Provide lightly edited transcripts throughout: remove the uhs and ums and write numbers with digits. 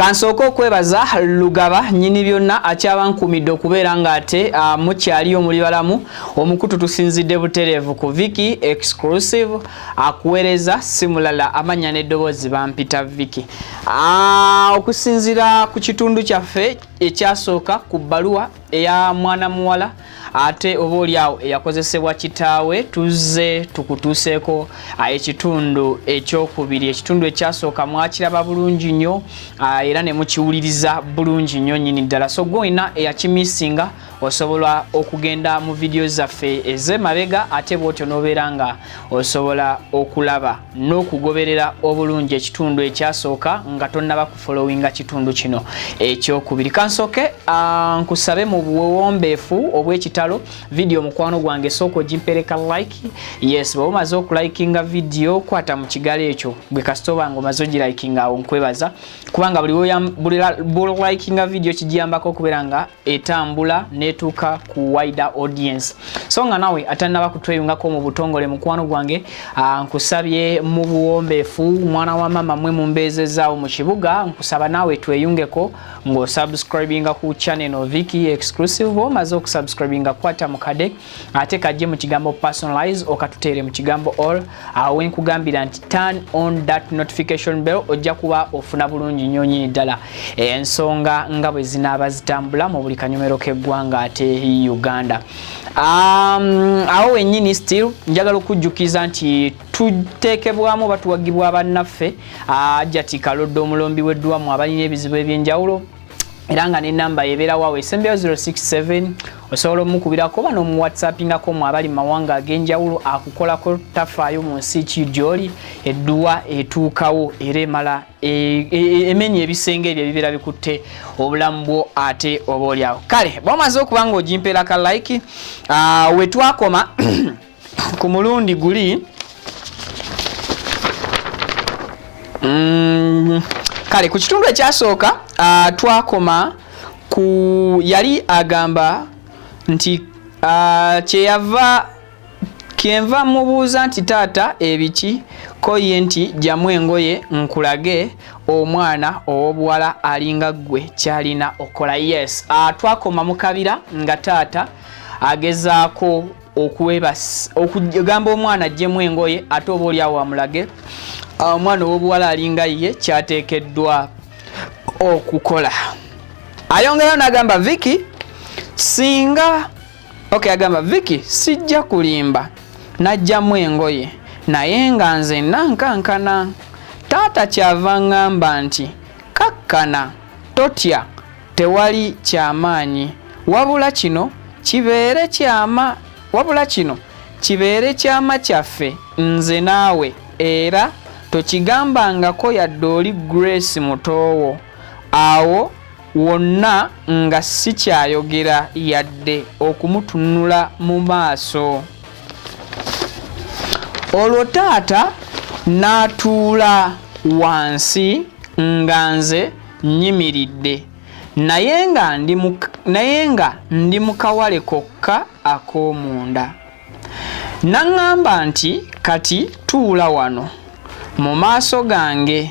Kansoko okwebaza Lugaba nyini byonna akyabankumidde okubeera nga ate mukyali omuli balamu omukutu tusinzidde butereevu ku Viki exclusive akuweereza simulala amanya n'eddoboozi bampita Viki. Okusinzira ku kitundu kyaffe ekyasooka ku bbaluwa eya mwana muwala ate oboolyawo eyakozesebwa kitaawe tuzze tukutuuseeko ekitundu ekyokubiri. Ekitundu ekyasooka mwakiraba bulungi nnyo era ne mukiwuliriza bulungi nnyo nnyini ddala. So gw'olina eyakimisinga osobola okugenda mu vidiyo zaffe ez'emabega ate bw'otyo n'obeera nga osobola okulaba n'okugoberera obulungi ekitundu ekyasooka nga tonnaba kufollowinga kitundu kino ekyokubiri. Kansooke nkusabe mu buwombeefu obw'ekitalo video mukwano gwange sooka ogimpereka like. Yes, bwe omaze okulikinga video kwata mu kigalo ekyo gwe kasitoba ng'omaze ogilikinga awo nkwebaza kubanga buli likinga video kijiyambako okubeera nga etambula netuuka ku wider audience. So nga nawe atannaba kutweyungako mu butongole mukwano gwange nkusabye mu buwombeefu mwana wa mama mwe mumbeezezaawo mu kibuga nkusaba nawe tweyungeko ng'osubscribinga ku channel no Viki exclusive. Omaze okusubscribinga kwata mu kade ate kajje mu kigambo personalize okatuteere mu kigambo all awo nkugambira nti turn on that notification bell ojja kuba ofuna bulungi nnyo nnyini ddala ensonga nga bwe zinaaba zitambula mu buli kanyomero k'eggwanga ate Uganda. Awo wennyini still njagala okujjukiza nti tuteekebwamu batuwagibwa bannaffe Ajati Kaloddo omulombi w'eddwamu abalina ebizibu eby'enjawulo era nga n'ennamba yebeerawo esembyawo 067 osobola omukubirako bano mu whatsappingako mu abali mawanga ag'enjawulo akukolako tafaayo mu nsi ki gy'oli edduwa etuukawo era emala emenya ebisenge ebyo ebibeera bikutte obulamu bwo ate oboolyawo. Kale bw'omaze okuba nga ogimpeera ka like we twakoma ku mulundi guli kale ku kitundu ekyasooka twakoma ku yali agamba nti kyenva mubuuza nti taata ebiki ko ye nti jamu engoye nkulage omwana ow'obuwala alinga ggwe kyalina okola. Yes, twakoma mu kabira nga taata agezaako okugamba omwana ajjemu engoye ate oba oliawo amulage omwana ow'obuwala alinga ye kyateekeddwa okukola. Ayongerayo n'agamba Viki singa agamba Viki sijja kulimba najjamu engoye naye nga nze nankankana. Taata kyava ngamba nti kakkana totya tewali kyamaanyi wabula kino kibeere kyama kyaffe nze naawe era tokigambangako yadde oli Grace mutoowo awo wonna nga si kyayogera yadde okumutunula mu maaso. Olwo taata n'atuula wansi nga nze nyimiridde naye nga ndi mu kawale kokka ak'omunda. Naŋŋamba nti kati tuula wano mu maaso gange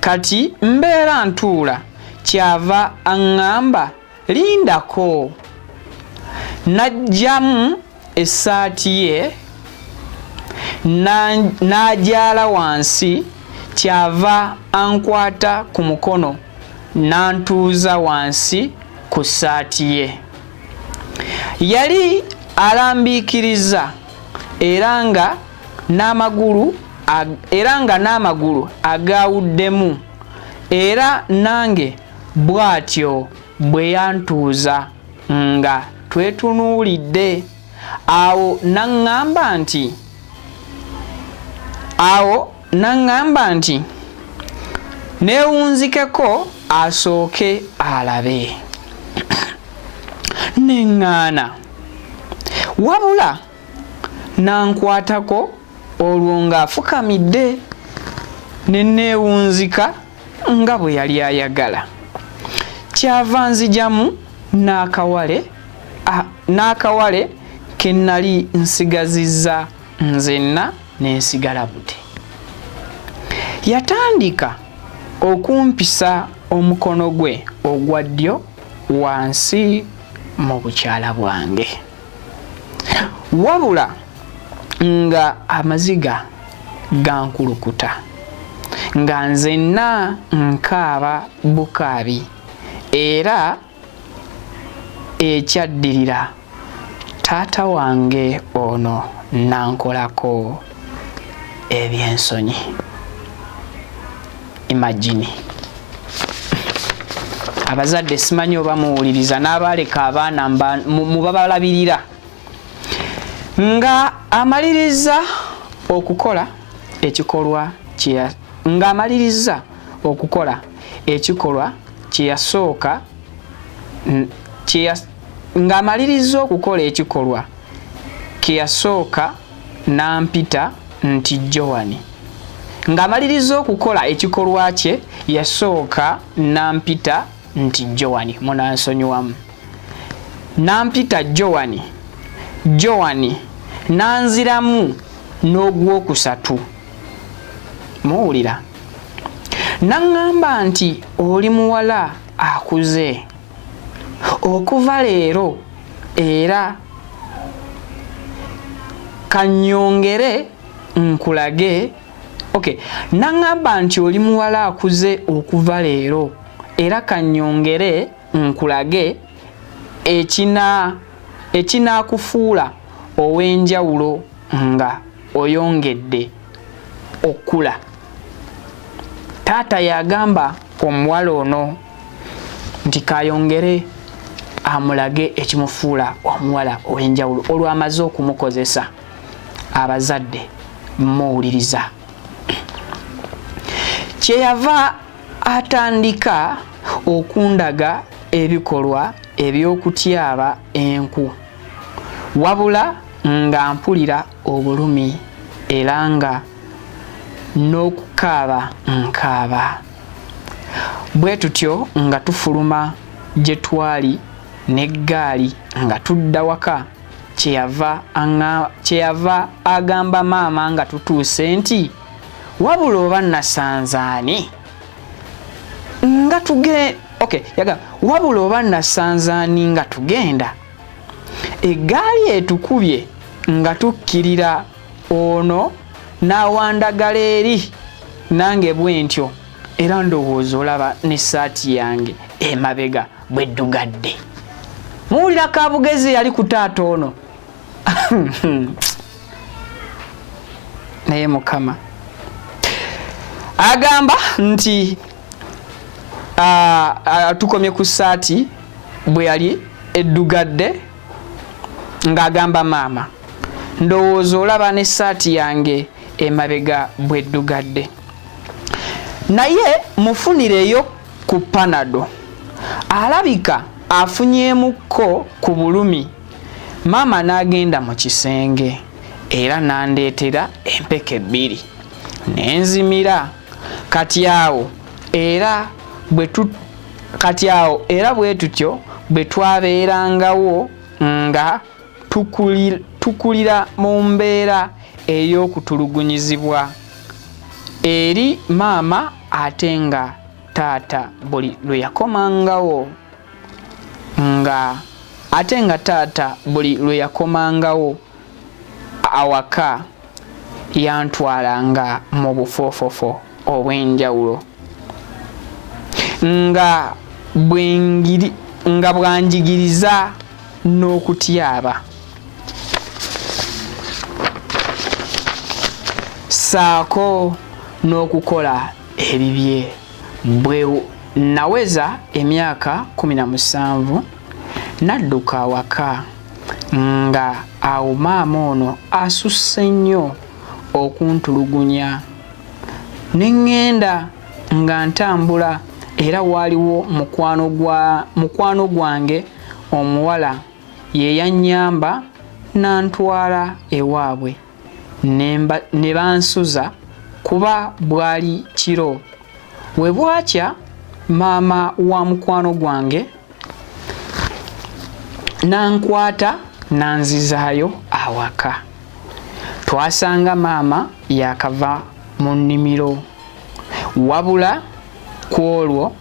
kati mbeera ntuula. Kyava aŋŋamba lindako. Najjamu essaati ye n'agyala wansi kyava ankwata ku mukono n'antuuza wansi ku ssaati ye. Yali alambiikiriza era nga n'amagulu agaawuddemu era nange bw'atyo bwe yantuuza nga twetunuulidde. Awo naŋŋamba nti neewunzikeko asooke alabe. Neŋŋaana wabula nankwatako olwo ng'afukamidde ne neewunzika nga bwe yali ayagala. Kyava nzijamu n'akawale ke nnali nsigazizza nzenna n'ensigala bute. Yatandika okumpisa omukono gwe ogwa ddyo wansi mu bukyala bwange, wabula nga amaziga gankulukuta, nga nzenna nkaaba bukaabi, era ekyaddirira taata wange ono nankolako ebyensonyi. Imagine. Abazadde simanyi oba muwuliriza n'abaleka abaana mubabalabirira nga amaliriza okukola ekikolwa kyeyasooka nampita nti Joani. Ng'amaliriza okukola ekikolwa kye yasooka nampita nti Joani. Munansonyiwamu. Nampita Joani nanziramu n'ogwokusatu. Muwulira? Naŋŋamba nti oli muwala akuze okuva leero, era kanyongere nkulage. Okay, naŋŋamba nti oli muwala akuze okuva leero, era kanyongere nkulage ekinaakufuula ow'enjawulo nga oyongedde okula. Taata yagamba omuwala ono nti kayongere amulage ekimufuula omuwala ow'enjawulo olw'amaze okumukozesa. Abazadde muwuliriza. Kyeyava atandika okundaga ebikolwa eby'okutyaba enku, wabula nga mpulira obulumi era nga n'okukaaba nkaaba. Bwe tutyo nga tufuluma gye twali n'eggaali nga tudda waka, kyeyava agamba maama nga tutuuse nti wabula oba nasanzaani nga wabula oba nasanzaani nga tugenda. Eggaali etukubye nga tukkirira ono n'awandagala eri, nange bwe ntyo, era ndowooza olaba n'essaati yange emabega bweddugadde. Muwulira kabugezi yali ku taata ono. Naye Mukama agamba nti tukomye ku ssaati bwe yali eddugadde, ng'agamba maama, ndowooza olaba n'essaati yange emabega bweddugadde. Naye mufunireyo ku panado, alabika afunyemukko ku bulumi. Maama n'agenda mu kisenge era n'andeetera empeke 2 n'enzimira. Kati awo era bwe tutyo bwe twabeerangawo nga tukulira mu mbeera ey'okutulugunyizibwa eri maama, ate nga taata buli lwe yakomangawo awaka yantwalanga mu bufoofofo obw'enjawulo nga bwanjigiriza n'okutyaba, saako n'okukola ebibye. Bwe naweza emyaka 17 nadduka awaka, nga awo maama ono asusse nnyo okuntulugunya. Neŋŋenda nga ntambula, era waaliwo mukwano gwange omuwala ye yannyamba n'antwala ewaabwe ne bansuza kuba bwali kiro. We bwakya maama wa mukwano gwange nankwata nanzizaayo awaka. Twasanga maama yakava mu nnimiro, wabula ku olwo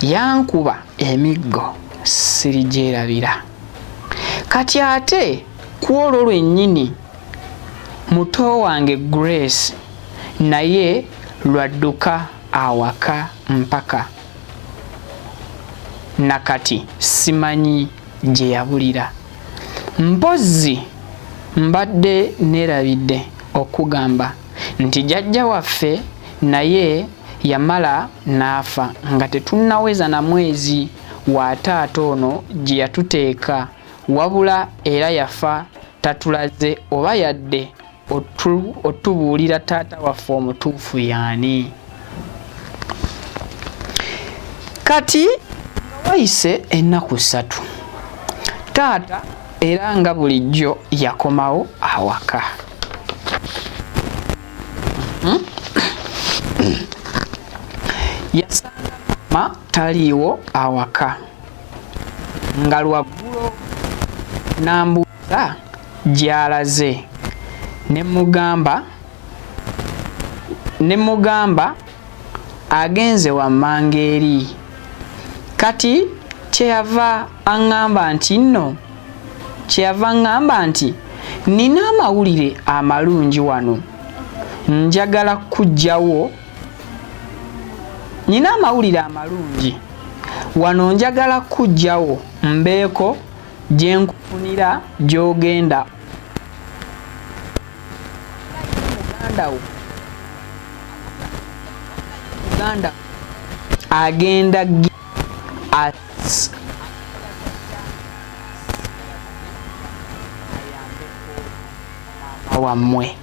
yankuba emiggo sirigyerabira. Kati ate ku olwo lwennyini muto wange Grace naye lwadduka awaka mpaka nakati simanyi gye yabulira. Mpozzi mbadde nerabidde okugamba nti jjajja waffe naye yamala n'afa nga tetunnaweza na mwezi wa taata ono gye yatuteeka, wabula era yafa tatulaze oba yadde otubuulira taata waffe omutuufu yaani. Kati wayise ennaku 3 taata era nga bulijjo yakomawo awaka. Yasanga maama taliiwo awaka nga lwaggulo n'ambuuza gy'alaze ne mugamba agenze wammanga eri. Kati kyeyava aŋŋamba nti nina amawulire amalungi wano njagala kujjawo. Nina amawulire amalungi wano njagala kujjawo mbeeko gye nkufunira gy'ogenda muganda agenda wammwe.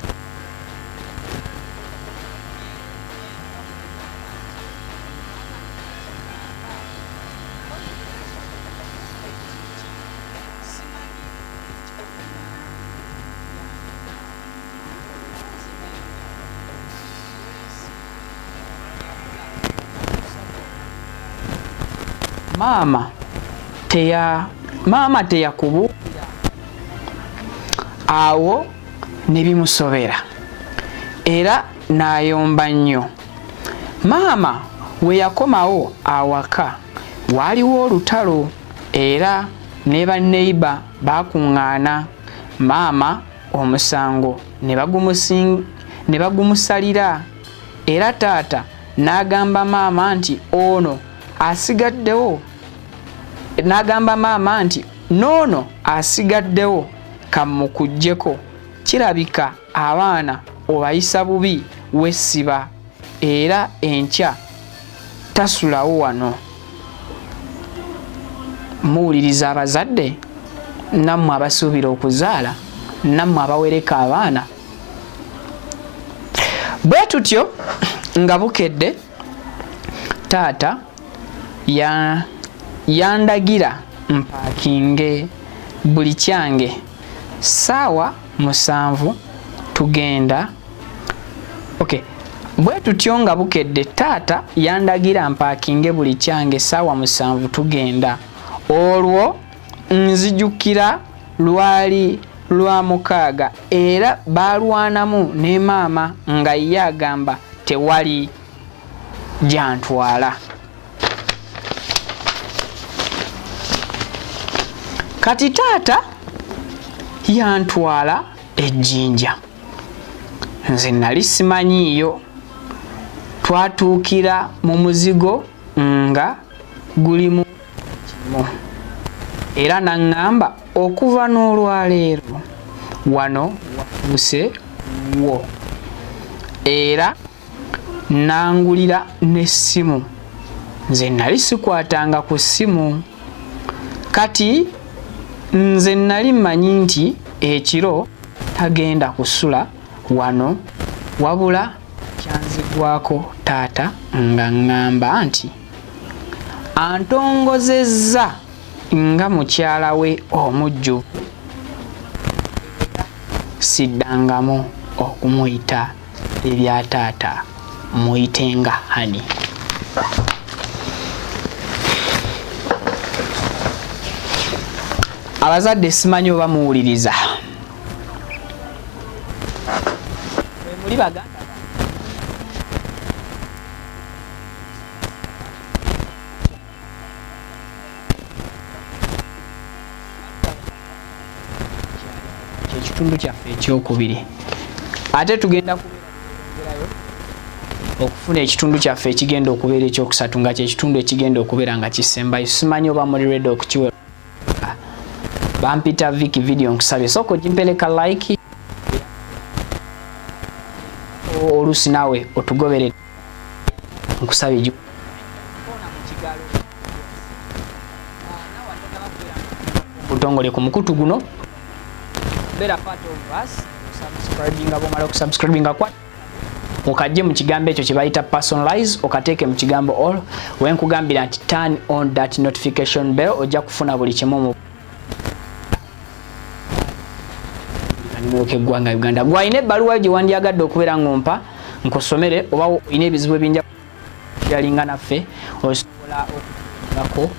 Maama teyakubuulira awo ne bimusobera era n'ayomba nnyo. Maama we yakomawo awaka waaliwo olutalo era ne banneiba bakuŋŋaana. Maama omusango ne bagumusalira era taata n'agamba maama nti ono asigaddewo, n'agamba maama nti noono asigaddewo kamukuggyeko, kirabika abaana obayisa bubi wessiba era enkya tasulawo wano. Muwuliriza abazadde nammwe abasuubira okuzaala, nammwe abawereka abaana. Bwe tutyo nga bukedde taata yandagira mpaakinge buli kyange ssaawa 7 tugenda. Bwe tutyo nga bukedde taata yandagira mpaakinge buli kyange ssaawa 7 tugenda. Olwo nzijukira lwali lwa 6 era balwanamu ne maama nga ye agamba tewali gyantwala. Kati taata yantwala ejjinja, nze nali simanyiiyo. Twatuukira mu muzigo nga gulimu kimu era naŋŋamba okuva n'olwaleero wano wafuuse wo, era nangulira n'essimu. Nze nali sikwatanga ku ssimu. Kati nze nali mmanyi nti ekiro tagenda kusula wano, wabula kyanzigwako taata nga ŋŋamba nti antongozezza nga mukyala we omujjuvu, siddangamu okumuyita ebya taata, muyitenga hani. Abazadde simanyi oba muwuliriza. Muli baganda ekitundu kyaffe ekyokubiri. Ate tugenda okufuna ekitundu kyaffe ekigenda okubeera ekyokusatu nga kyekitundu ekigenda okubeera nga kisembayo. Simanyi oba muri ready okukiwe. Bampita Vicky video nkusabye soko jimpeleka like olusi nawe otugobere nkusabye butongole ku mukutu guno bera part of us subscribing abomala okusubscribing kwa okajje mu kigambo ekyo kibayita personalize okateeke mu kigambo all wenkugambira nti turn on that notification bell ojja kufuna buli kimu gwanga Uganda. Gwaine ebbaluwa gye wandyagadde okubeera ngompa nkusomere oba oyina ebizibu ebinja yalinga naffe osobola okugako